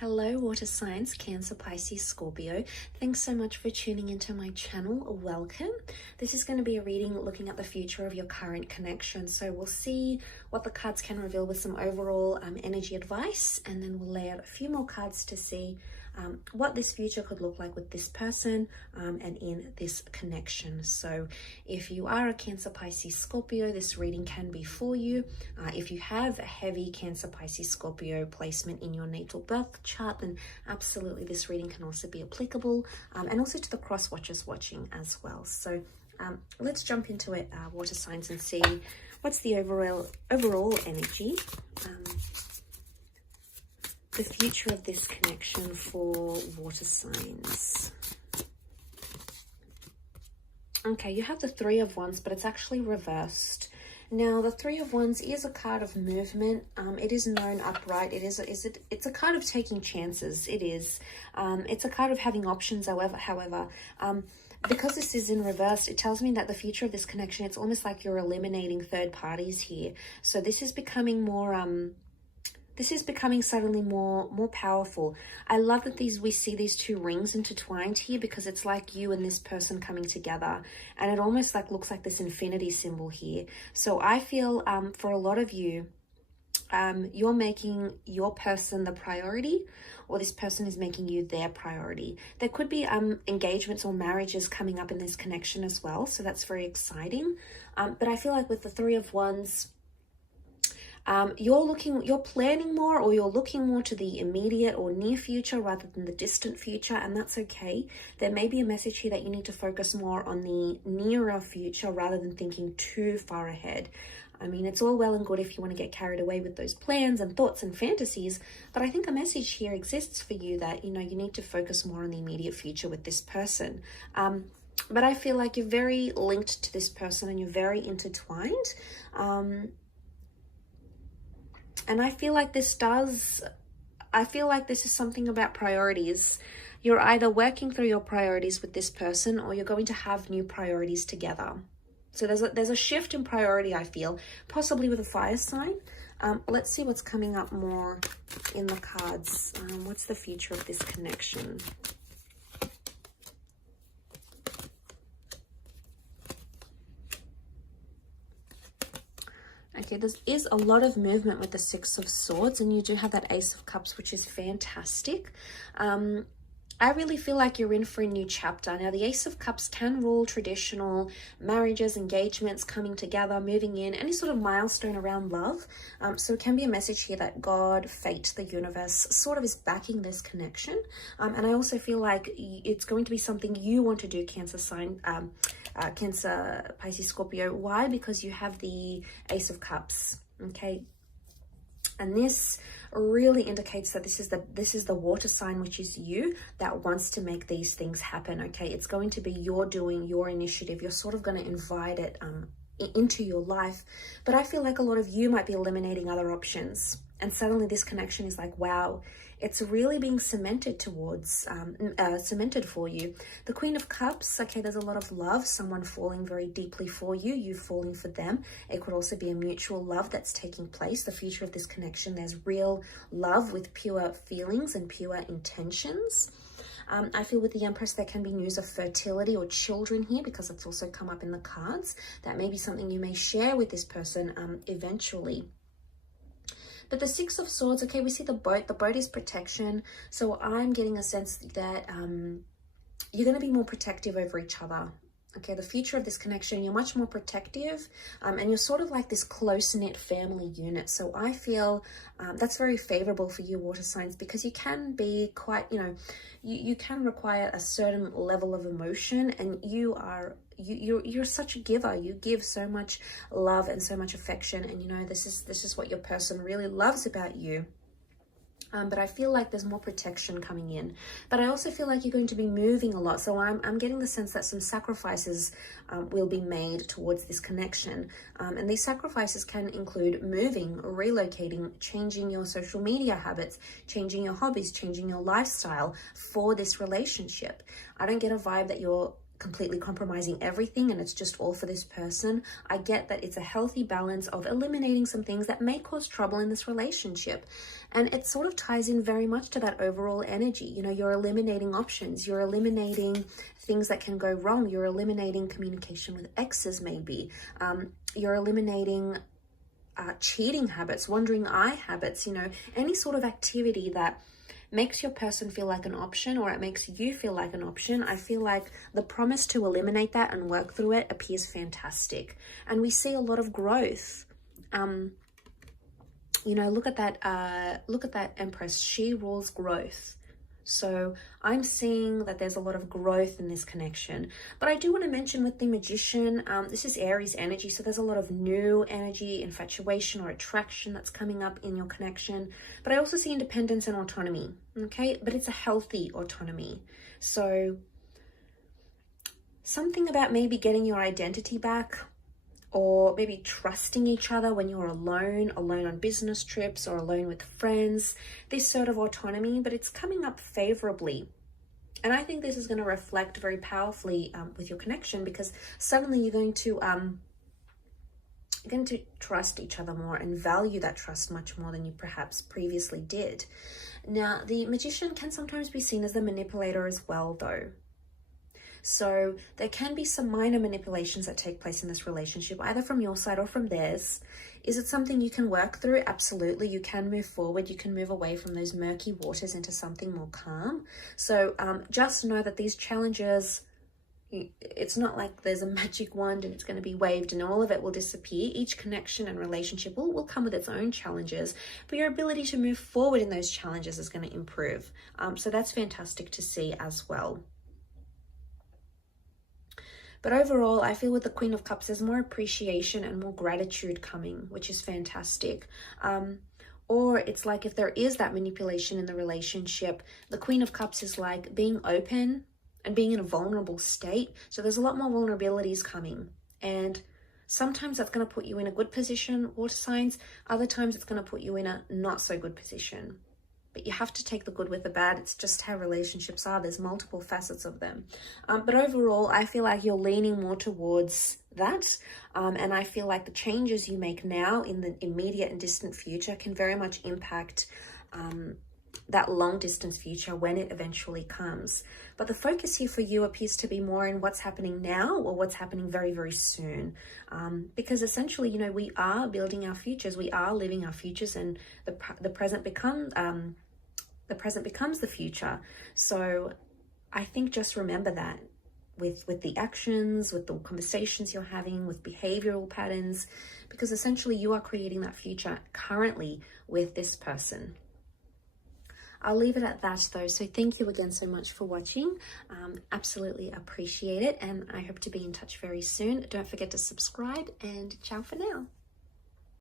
Hello, water signs, Cancer, Pisces, Scorpio. Thanks so much for tuning into my channel. Welcome. This is going to be a reading looking at the future of your current connection. So we'll see what the cards can reveal with some overall energy advice, and then we'll lay out a few more cards to see what this future could look like with this person and in this connection. So if you are a Cancer, Pisces, Scorpio, this reading can be for you. If you have a heavy Cancer, Pisces, Scorpio placement in your natal birth chart, then absolutely this reading can also be applicable, and also to the cross watchers watching as well. So let's jump into it, water signs, and see what's the overall energy, the future of this connection for water signs. Okay, you have the Three of Wands, but it's actually reversed. Now, the Three of Wands is a card of movement. It is known upright. It's a card of taking chances. It is. It's a card of having options. However, because this is in reverse, it tells me that the future of this connection, it's almost like you're eliminating third parties here. So this is becoming more this is becoming suddenly more powerful. I love that we see these two rings intertwined here, because it's like you and this person coming together, and it almost looks like this infinity symbol here. So I feel for a lot of you, you're making your person the priority, or this person is making you their priority. There could be engagements or marriages coming up in this connection as well, so that's very exciting. But I feel like with the Three of Wands, you're planning more, or you're looking more to the immediate or near future rather than the distant future, and that's okay. There may be a message here that you need to focus more on the nearer future rather than thinking too far ahead. I mean, it's all well and good if you want to get carried away with those plans and thoughts and fantasies, but I think a message here exists for you that, you need to focus more on the immediate future with this person. But I feel like you're very linked to this person and you're very intertwined. And I feel like this is something about priorities. You're either working through your priorities with this person, or you're going to have new priorities together. So there's a shift in priority, I feel, possibly with a fire sign. Let's see what's coming up more in the cards. What's the future of this connection? Okay, there is a lot of movement with the Six of Swords, and you do have that Ace of Cups, which is fantastic. I really feel like you're in for a new chapter. Now, the Ace of Cups can rule traditional marriages, engagements, coming together, moving in, any sort of milestone around love. So it can be a message here that God, fate, the universe sort of is backing this connection. And I also feel like it's going to be something you want to do, Cancer sign, Cancer, Pisces, Scorpio. Why? Because you have the Ace of Cups, okay? And this really indicates that this is the water sign, which is you, that wants to make these things happen, okay? It's going to be your doing, your initiative. You're sort of going to invite it into your life. But I feel like a lot of you might be eliminating other options. And suddenly this connection is like, wow, it's really being cemented cemented for you. The Queen of Cups, okay, there's a lot of love, someone falling very deeply for you, you falling for them. It could also be a mutual love that's taking place. The future of this connection, there's real love with pure feelings and pure intentions. I feel with the Empress, there can be news of fertility or children here, because it's also come up in the cards. That may be something you may share with this person eventually. But the Six of Swords, okay, we see the boat. The boat is protection. So I'm getting a sense that you're going to be more protective over each other. Okay, the future of this connection, you're much more protective, and you're sort of like this close-knit family unit. So I feel that's very favorable for you, water signs, because you can be quite, you can require a certain level of emotion, and you're such a giver. You give so much love and so much affection, and this is what your person really loves about you. But I feel like there's more protection coming in. But I also feel like you're going to be moving a lot. So I'm getting the sense that some sacrifices will be made towards this connection. And these sacrifices can include moving, relocating, changing your social media habits, changing your hobbies, changing your lifestyle for this relationship. I don't get a vibe that you're completely compromising everything and it's just all for this person. I get that it's a healthy balance of eliminating some things that may cause trouble in this relationship. And it sort of ties in very much to that overall energy. You know, you're eliminating options, you're eliminating things that can go wrong, you're eliminating communication with exes maybe, you're eliminating cheating habits, wandering eye habits, you know, any sort of activity that makes your person feel like an option, or it makes you feel like an option. I feel like the promise to eliminate that and work through it appears fantastic. And we see a lot of growth. You know, look at that Empress. She rules growth. So I'm seeing that there's a lot of growth in this connection. But I do want to mention with the Magician, this is Aries energy. So there's a lot of new energy, infatuation or attraction that's coming up in your connection. But I also see independence and autonomy. Okay, but it's a healthy autonomy. So something about maybe getting your identity back, or maybe trusting each other when you're alone on business trips or alone with friends, this sort of autonomy, but it's coming up favorably. And I think this is going to reflect very powerfully with your connection, because suddenly you're going to trust each other more and value that trust much more than you perhaps previously did. Now, the Magician can sometimes be seen as the manipulator as well, though. So there can be some minor manipulations that take place in this relationship, either from your side or from theirs. Is it something you can work through? Absolutely. You can move forward. You can move away from those murky waters into something more calm. So just know that these challenges, it's not like there's a magic wand and it's going to be waved and all of it will disappear. Each connection and relationship will come with its own challenges, but your ability to move forward in those challenges is going to improve. So that's fantastic to see as well. But overall, I feel with the Queen of Cups, there's more appreciation and more gratitude coming, which is fantastic. Or it's like if there is that manipulation in the relationship, the Queen of Cups is like being open and being in a vulnerable state. So there's a lot more vulnerabilities coming. And sometimes that's going to put you in a good position, water signs. Other times it's going to put you in a not so good position. But you have to take the good with the bad. It's just how relationships are. There's multiple facets of them. But overall, I feel like you're leaning more towards that. And I feel like the changes you make now in the immediate and distant future can very much impact that long distance future when it eventually comes. But the focus here for you appears to be more in what's happening now or what's happening very, very soon. Because essentially, you know, we are building our futures. We are living our futures, and the present becomes the future. So I think just remember that with the actions, with the conversations you're having, with behavioral patterns, because essentially you are creating that future currently with this person. I'll leave it at that though. So thank you again so much for watching. Absolutely appreciate it. And I hope to be in touch very soon. Don't forget to subscribe, and ciao for now.